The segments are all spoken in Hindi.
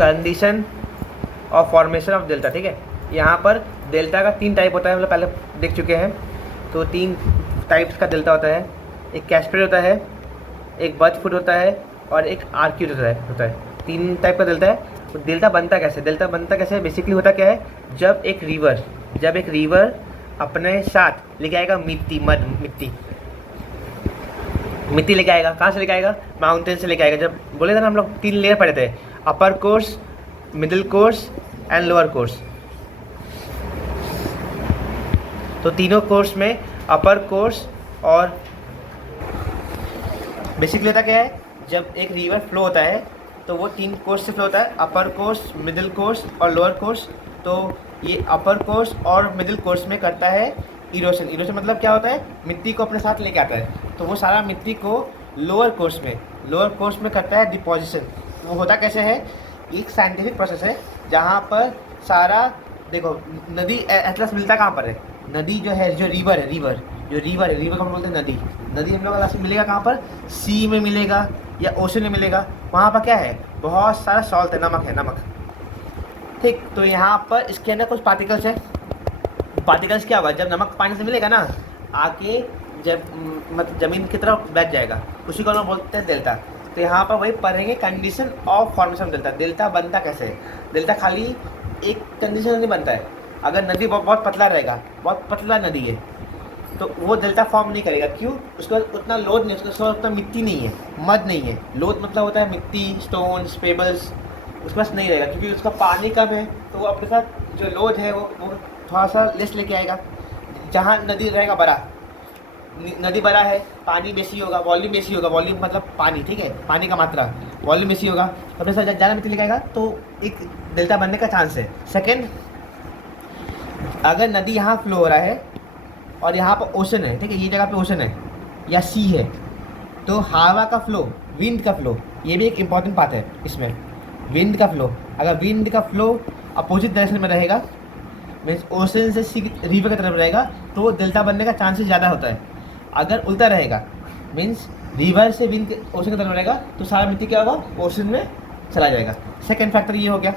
Condition of formation of delta, ठीक है। यहाँ पर डेल्टा का 3 टाइप होता है, मतलब पहले देख चुके हैं। तो 3 टाइप्स का डेल्टा होता है, एक कैस्केड होता है, एक बर्थ फुट होता है और एक आर्क्यूट होता है। 3 टाइप का डेल्टा है। तो डेल्टा बनता कैसे? डेल्टा बनता कैसे बेसिकली होता क्या है, जब एक रिवर अपने साथ लेके आएगा मिट्टी लेके आएगा। कहाँ से लेके आएगा? माउंटेन से लेके आएगा। जब बोले थे ना हम लोग 3 लेयर पढ़े थे, upper course, middle course and lower course. तो तीनों कोर्स में अपर कोर्स और बेसिकली होता क्या है, जब एक रिवर फ्लो होता है तो वो 3 कोर्स से फ्लो होता है, अपर कोर्स, मिडिल कोर्स और लोअर कोर्स। तो ये अपर कोर्स और मिडिल कोर्स में करता है इरोशन मतलब क्या होता है, मिट्टी को अपने साथ लेके आता है। तो वो सारा मिट्टी को लोअर कोर्स में करता है डिपोजिशन। वो होता कैसे है, एक साइंटिफिक प्रोसेस है जहाँ पर सारा, देखो नदी एटलस मिलता कहाँ पर है? नदी जो है, जो रिवर को हम बोलते हैं नदी हम लोग का लास्ट में मिलेगा कहाँ पर? सी में मिलेगा या ओशन में मिलेगा। वहाँ पर क्या है, बहुत सारा सॉल्ट है, नमक, ठीक। तो यहाँ पर इसके अंदर कुछ पार्टिकल्स है। पार्टिकल्स क्या होगा, जब नमक पानी से मिलेगा ना, आके जब मतलब ज़मीन की तरफ बैठ जाएगा, उसी को हम बोलते हैं डेल्टा। तो यहाँ पर वही पढ़ेंगे condition of formation delta. Delta बनता कैसे है? डेल्टा खाली एक कंडीशन नहीं बनता है। अगर नदी बहुत पतला रहेगा, बहुत पतला नदी है, तो वो डेल्टा फॉर्म नहीं करेगा। क्यों? उसके बाद उतना लोड नहीं, उसके बाद उतना मिट्टी नहीं है, मड नहीं है। लोड मतलब होता है मिट्टी, स्टोन्स, पेबल्स, उसके पास नहीं रहेगा क्योंकि उसका पानी कम है। तो वो अपने साथ जो लोड है वो थोड़ा सा लेस लेके आएगा। जहाँ नदी रहेगा नदी बड़ा है, पानी बेसी होगा, वॉल्यूम बेसी होगा। वॉल्यूम मतलब पानी, ठीक है, पानी का मात्रा, वॉल्यूम बेसी होगा, अपने साथ ज़्यादा मिट्टी लेके आएगा, तो एक डेल्टा बनने का चांस है। सेकेंड, अगर नदी यहाँ फ्लो हो रहा है और यहाँ पर ओशन है, ठीक है, ये जगह पे ओशन है या सी है, तो हवा का फ्लो, विंड का फ्लो, ये भी एक इम्पॉर्टेंट बात है इसमें। विंड का फ्लो, अगर विंड का फ्लो अपोजिट डायरेक्शन में रहेगा, मीन्स ओशन से सी रिवर की तरफ रहेगा, तो डेल्टा बनने का चांसेस ज़्यादा होता है। अगर उल्टा रहेगा, मीन्स रिवर से विंड ओशन की तरफ रहेगा, तो सारा मिट्टी क्या होगा, ओशन में चला जाएगा। सेकेंड फैक्टर ये हो गया।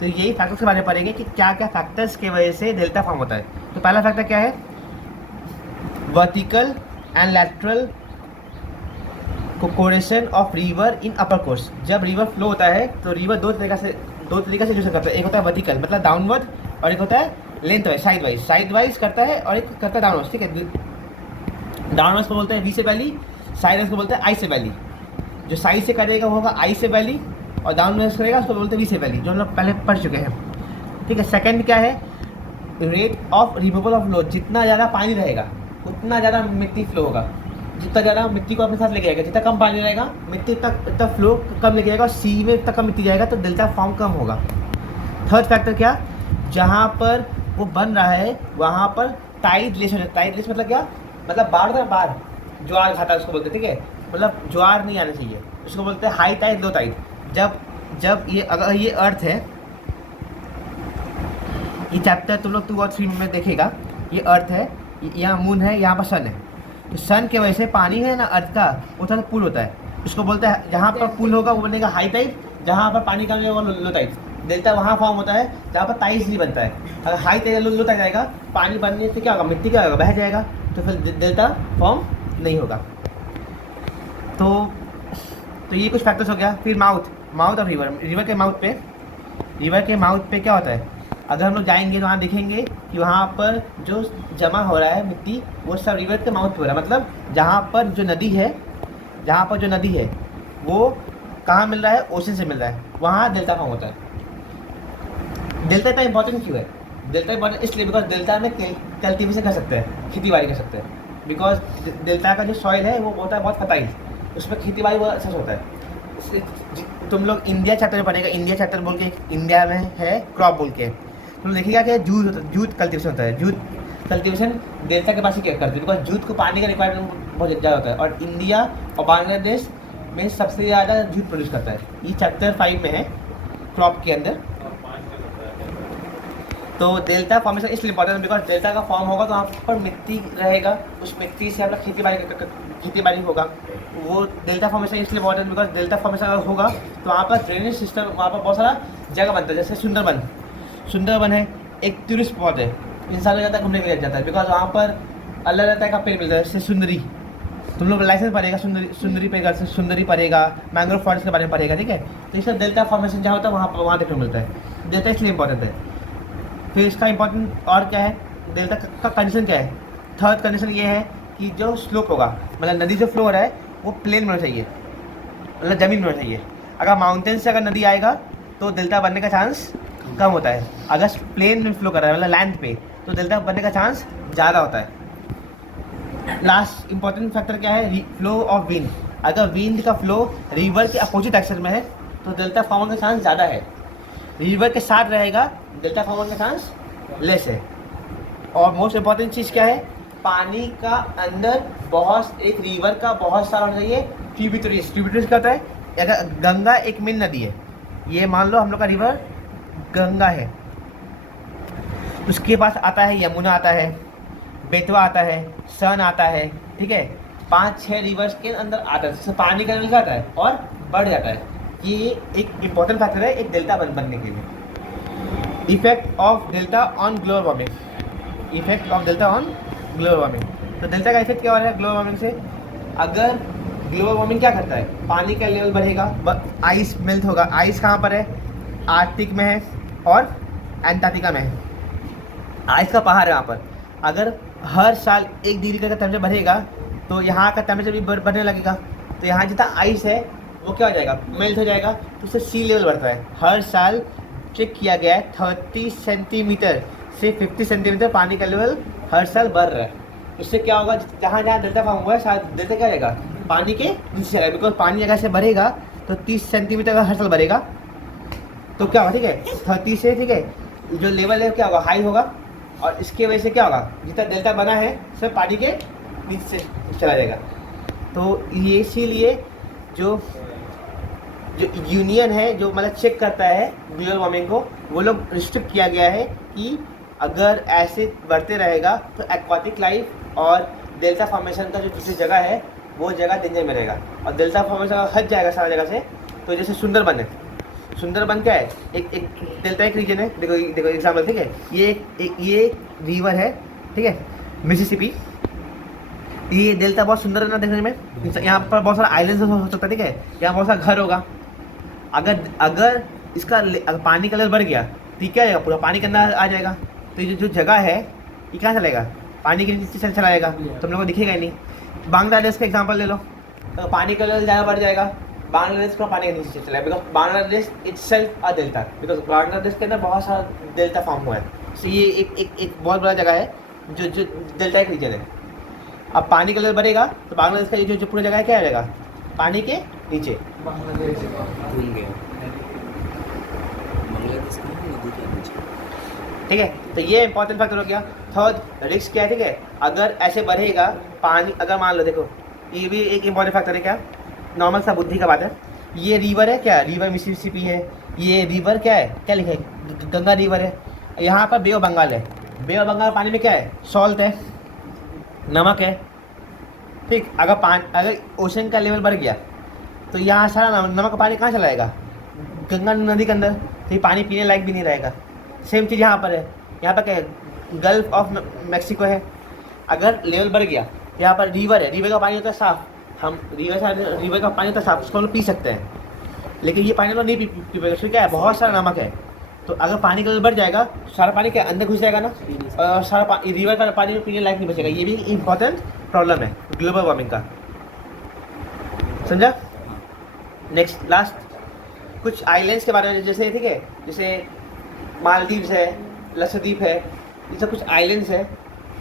तो यही फैक्टर्स के बारे में पढ़ेंगे कि क्या क्या फैक्टर्स की वजह से डेल्टा फॉर्म होता है। तो पहला फैक्टर क्या है, vertical and lateral corrosion of river in upper course. जब रिवर फ्लो होता है तो रिवर दो तरीका से रिलेशन करता है। एक होता है वर्टिकल मतलब डाउनवर्ड, और एक होता है लेंथ वाइज, साइड वाइज करता है, और एक करता है डाउनवर्ड, ठीक है। डाउनवर्ड को बोलते हैं वी से वैली, साइड को बोलते हैं आई से वैली। जो साइड से करेगा वो होगा आई से वैली, और डाउनवर्ड करेगा उसको बोलते हैं वी से वैली, जो हम लोग पहले पढ़ चुके हैं, ठीक है। सेकंड क्या है, rate of removal of flow. जितना ज़्यादा पानी रहेगा उतना ज़्यादा मिट्टी फ्लो होगा। जितना ज़्यादा मिट्टी को अपने साथ लेके जाएगा, जितना कम पानी रहेगा मिट्टी इतना फ्लो कम लेके जाएगा, और सी में इतना कम मिट्टी जाएगा, तो डेल्टा फॉर्म कम होगा। थर्ड फैक्टर क्या, जहाँ पर वो बन रहा है वहाँ पर टाइड रिलेशन है। टाइड रिलेशन मतलब क्या, मतलब बाढ़ ज्वार घाटा उसको बोलते हैं, ठीक है, मतलब ज्वार नहीं आना चाहिए, उसको बोलते हैं हाई टाइड, लो टाइड। जब ये, अगर ये अर्थ है, ये चैप्टर तुम लोग 2 और 3 में देखेगा, ये अर्थ है, यहाँ मून है, यहाँ पर सन है। तो सन के वजह से पानी है ना अर्थ का, वो थोड़ा पुल होता है, उसको बोलते हैं, जहाँ पर पुल होगा वो बनेगा हाई टाइड, जहाँ पर पानी कम होगा लो टाइड। डेल्टा वहाँ फॉर्म होता है जहाँ पर टाइड्स नहीं बनता है। अगर हाई टाइड लो टाइड आएगा, पानी बनने से क्या होगा, मिट्टी क्या होगा, बह जाएगा, तो फिर डेल्टा फॉर्म नहीं होगा। तो ये कुछ फैक्टर्स हो गया। फिर माउथ ऑफ रिवर के माउथ पे क्या होता है, अगर हम लोग जाएंगे तो वहाँ देखेंगे कि वहाँ पर जो जमा हो रहा है मिट्टी, वो सब रिवर के माउथ पे हो रहा है। मतलब जहाँ पर जो नदी है वो कहाँ मिल रहा है, ओशन से मिल रहा है, वहाँ डेल्टा फॉर्म होता है। डेल्टा इतना इंपॉर्टेंट क्यों है? डेल्टा इंपॉर्टेंट इसलिए बिकॉज डेल्टा में कल्टीवेशन कर सकते हैं, खेती बाड़ी कर सकते हैं। बिकॉज डेल्टा का जो सॉइल है वो होता है बहुत फर्टाइल, उसमें खेती बाड़ी बहुत अच्छा होता है। तुम लोग इंडिया चैप्टर में पढ़ेगा, इंडिया चैप्टर बोल के इंडिया में है क्रॉप बोल के, तुम देखिएगा कि जूट कल्टीवेशन होता है। जूट कल्टीवेशन डेल्टा के पास ही करते हैं, बिकॉज जूट को पानी का रिक्वायरमेंट बहुत ज़्यादा होता है, और इंडिया और बांग्लादेश में सबसे ज़्यादा जूट प्रोड्यूस करता है। ये चैप्टर 5 में है क्रॉप के अंदर। तो डेल्टा फॉर्मेशन इसलिए इंपॉर्टेंट है बिकॉज डेल्टा का फॉर्म होगा तो वहाँ पर मिट्टी रहेगा, उस मिट्टी से हम लोग खेती बाड़ी होगा। वो डेल्टा फॉर्मेशन इसलिए इम्पोर्टेंट बिकॉज डेल्टा फॉर्मेशन अगर होगा तो वहाँ पर ड्रेनेज सिस्टम, वहाँ पर बहुत सारा जगह बनता है। जैसे सुंदरबन है, एक टूरिस्ट स्पॉट है, इंसान जाता है घूमने के लिए जाता है बिकॉज वहाँ पर अलग अलग टाइप का पेड़ मिलता है। जैसे सुंदरी, तुम लोग लाइसेंस पड़ेगा, सुंदरी पड़ेगा, सुंदरी पड़ेगा, मैंग्रोव फॉरेस्ट के बारे में पड़ेगा, ठीक है। तो इसका डेल्टा फॉर्मेशन जहाँ होता है वहाँ देखने को मिलता है। डेल्टा इसलिए इंपॉर्टेंट है। फिर इसका इंपॉर्टेंट और क्या है, डेल्टा का कंडीशन क्या है। थर्ड कंडीशन ये है कि जो स्लोप होगा, मतलब नदी जो फ्लो हो रहा है वो प्लेन में होना चाहिए, मतलब ज़मीन में होना चाहिए। अगर माउंटेन से अगर नदी आएगा तो डेल्टा बनने का चांस कम होता है। अगर प्लेन में फ्लो कर रहा है मतलब लैंड पे, तो डेल्टा बनने का चांस ज़्यादा होता है। लास्ट इंपॉर्टेंट फैक्टर क्या है, फ्लो ऑफ विंड। अगर विंड का फ्लो रिवर के अपोजिट डायरेक्शन में है तो डेल्टा फॉर्म का चांस ज़्यादा है। रिवर के साथ रहेगा, डेल्टा फॉर्म का चांस लेस है। और मोस्ट इंपॉर्टेंट चीज़ क्या है, पानी का अंदर बहुत, एक रिवर का बहुत सारा होना चाहिए ट्रिब्यूटरीज। ट्रिब्यूटरीज क्या होता है, अगर गंगा एक मेन नदी है, ये मान लो हम लोग का रिवर गंगा है, उसके पास आता है यमुना आता है, बेतवा आता है, सन आता है, ठीक है। 5-6 रिवर्स के अंदर आता है, जिससे पानी का लेवल जाता है और बढ़ जाता है। ये एक इम्पॉर्टेंट फैक्टर है एक डेल्टा बनने के लिए। Effect of delta on global warming. Effect of delta on global warming, तो डेल्टा का इफेक्ट क्या हो रहा है ग्लोबल वार्मिंग से। अगर ग्लोबल वार्मिंग क्या करता है, पानी का लेवल बढ़ेगा, आइस मेल्ट होगा। आइस कहाँ पर है, आर्कटिक में है और एंटार्क्टिका में है। आइस का पहाड़ है वहाँ पर। अगर हर साल 1 डिग्री का टेम्परेचर बढ़ेगा तो यहाँ का टेम्परेचर भी बढ़ने लगेगा। तो यहाँ जितना आइस है वो क्या हो जाएगा, मेल्ट हो जाएगा। तो उससे सी लेवल बढ़ता है। हर साल चेक किया गया है 30 सेंटीमीटर से 50 सेंटीमीटर पानी का लेवल हर साल बढ़ रहा है। उससे क्या होगा, जहाँ जहाँ डेल्टा फॉर्म हुआ है शायद डेल्टा क्या रहेगा, पानी के नीचे जाएगा। बिकॉज पानी अगर से बढ़ेगा तो 30 सेंटीमीटर का हर साल बढ़ेगा तो क्या होगा, ठीक है, 30 से, ठीक है, जो लेवल है क्या होगा, हाई होगा। और इसके वजह से क्या होगा, जितना डेल्टा बना है सब पानी के नीचे से चला जाएगा। तो ये इसीलिए जो यूनियन है, जो मतलब चेक करता है ग्लोबल वार्मिंग को, वो लोग रिस्ट्रिक्ट किया गया है कि अगर ऐसे बढ़ते रहेगा तो एक्वाटिक लाइफ और डेल्टा फॉर्मेशन का जो दूसरी जगह है वो जगह डेंजर में रहेगा। और डेल्टा फॉर्मेशन हट जाएगा सारा जगह से। तो जैसे सुंदरबन है, सुंदरबन क्या है, एक डेल्टा एक रीजन है। देखो एग्जाम्पल, ठीक है, ये रिवर है, ठीक है, मिसिसिपी। ये डेल्टा बहुत सुंदर है ना देखने में। यहाँ पर बहुत सारा आइलैंड्स हो सकता है, ठीक है, यहाँ बहुत सारा घर होगा। अगर इसका अगर पानी का लेवल बढ़ गया तो ये क्या जाएगा, पूरा पानी के अंदर आ जाएगा। तो ये जो जगह है ये कहाँ चलेगा, पानी के नीचे चला जाएगा, तो हम लोग को दिखेगा ही नहीं। बांग्लादेश का एग्जाम्पल ले लो, तो पानी का लेवल ज़्यादा बढ़ जाएगा, बांग्लादेश को पानी के नीचे चला जाएगा। Because Bangladesh itself a delta, because Bangladesh के अंदर बहुत सारा डेल्टा फॉर्म हुआ है। तो ये एक बहुत बड़ा जगह है जो डेल्टा एक रीजन है। अब पानी का लेवल बढ़ेगा तो बांग्लादेश का ये जो पूरी जगह है क्या आ जाएगा, पानी के नीचे। ठीक है, तो ये इंपॉर्टेंट फैक्टर हो गया। थर्ड, रिस्क क्या है, ठीक है, अगर ऐसे बढ़ेगा पानी, अगर मान लो, देखो ये भी एक इंपॉर्टेंट फैक्टर है। क्या, नॉर्मल सा बुद्धि का बात है। ये रिवर है क्या, रिवर मिसिसिपी है। ये रिवर क्या है, क्या लिखा है, गंगा रिवर है। यहाँ पर बे ऑफ बंगाल है। बे ऑफ बंगाल पानी में क्या है, सॉल्ट है, नमक है, ठीक। अगर ओशन का लेवल बढ़ गया तो यहाँ सारा नमक का पानी कहाँ चला जाएगा, गंगा नदी के अंदर। तो ये पानी पीने लायक भी नहीं रहेगा। सेम चीज़ यहाँ पर है। यहाँ पर क्या है, गल्फ ऑफ मैक्सिको है। अगर लेवल बढ़ गया, यहाँ पर रिवर है, रिवर का पानी होता है साफ़, हम रिवर का पानी होता है साफ़, उसको हम लोग पी सकते हैं। लेकिन ये पानी हम लोग नहीं पी पाएंगे, उसमें क्या है, बहुत सारा नमक है। तो अगर पानी का लेवल बढ़ जाएगा, सारा पानी क्या अंदर घुस जाएगा ना, और सारा रिवर का पानी पीने लायक नहीं बचेगा। ये भी इंपॉर्टेंट प्रॉब्लम है ग्लोबल वार्मिंग का, समझा। नेक्स्ट लास्ट, कुछ आइलैंड्स के बारे में, जैसे, ठीक है, जैसे मालदीव्स है, लक्षद्वीप है, ये सब कुछ आइलैंड्स है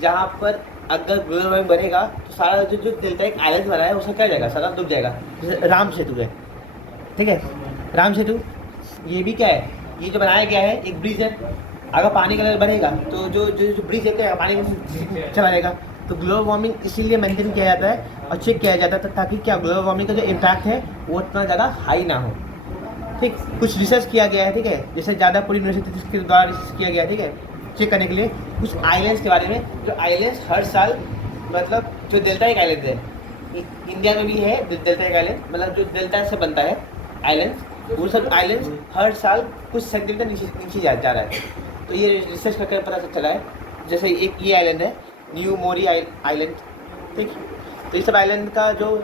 जहाँ पर अगर ग्लोबल वार्मिंग बढ़ेगा तो सारा जो डेल्टा एक आइलैंड बना है उसका क्या हो जाएगा, सारा डूब जाएगा। जैसे राम सेतु है, ठीक है, राम सेतु ये भी क्या है, ये जो बनाया गया है एक ब्रिज है। अगर पानी का लेवल बढ़ेगा तो जो ब्रिज है क्या पानी में चला जाएगा। तो ग्लोबल वार्मिंग इसीलिए मेंटेन किया जाता है और चेक किया जाता है ताकि क्या ग्लोबल वार्मिंग का जो इम्पैक्ट है वो उतना ज़्यादा हाई ना हो, ठीक। कुछ रिसर्च किया गया है, ठीक है, जैसे जादवपुर यूनिवर्सिटी के द्वारा रिसर्च किया गया है, ठीक है, चेक करने के लिए कुछ आइलैंड्स के बारे में। जो आइलैंड्स हर साल, मतलब जो डेल्टा एक आइलैंड है इंडिया में भी है डेल्टा एक आइलैंड, मतलब जो डेल्टा से बनता है आइलैंड, वो सब आइलैंड्स हर साल कुछ सेंटीमीटर नीचे नीचे जा रहा है। तो ये रिसर्च करके पता चला है। जैसे एक ये आइलैंड है न्यू मोरी आइलैंड, ठीक। तो ये सब आइलैंड का जो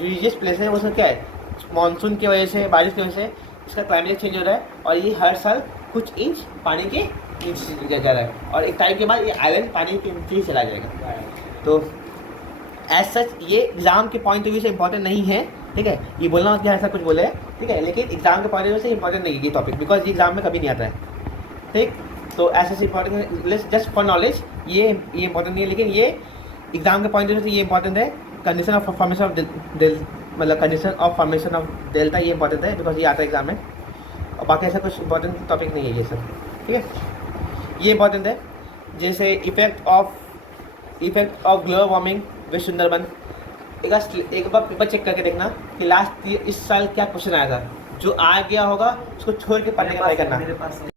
रिलीजियस प्लेस है वो सब क्या है, मानसून की वजह से, बारिश की वजह से इसका क्लाइमेट चेंज हो रहा है और ये हर साल कुछ इंच पानी के नीचे जा रहा है और एक टाइम के बाद ये आइलैंड पानी के नीचे ही चला जाएगा। तो एज सच ये एग्ज़ाम के पॉइंट ऑफ व्यू से इंपॉर्टेंट नहीं है, ठीक है, ये बोलना कि ऐसा कुछ बोले है, ठीक है, लेकिन एग्ज़ाम के पॉइंट ऑफ व्यू से इंपॉर्टेंट नहीं है ये टॉपिक, बिकॉज ये एग्ज़ाम में कभी नहीं आता है, ठीक। तो ऐसा इंपॉर्टेंट जस्ट फॉर नॉलेज ये इंपॉर्टेंट नहीं है, लेकिन ये एग्ज़ाम के पॉइंट ऑफ व्यू से ये इंपॉर्टेंट है। कंडीशन ऑफ फॉर्मेशन ऑफ मतलब condition of formation of delta ये इंपॉर्टेंट है, बिकॉज ये आता है एग्जाम में, और बाकी ऐसा कुछ इंपॉर्टेंट टॉपिक नहीं है ये सब, ठीक है। ये इंपॉर्टेंट है, जैसे effect of global warming with Sundarban. एक बार पेपर चेक करके देखना कि लास्ट इस साल क्या क्वेश्चन आया था, जो आ गया होगा उसको छोड़ के पढ़ने का ट्राई करना।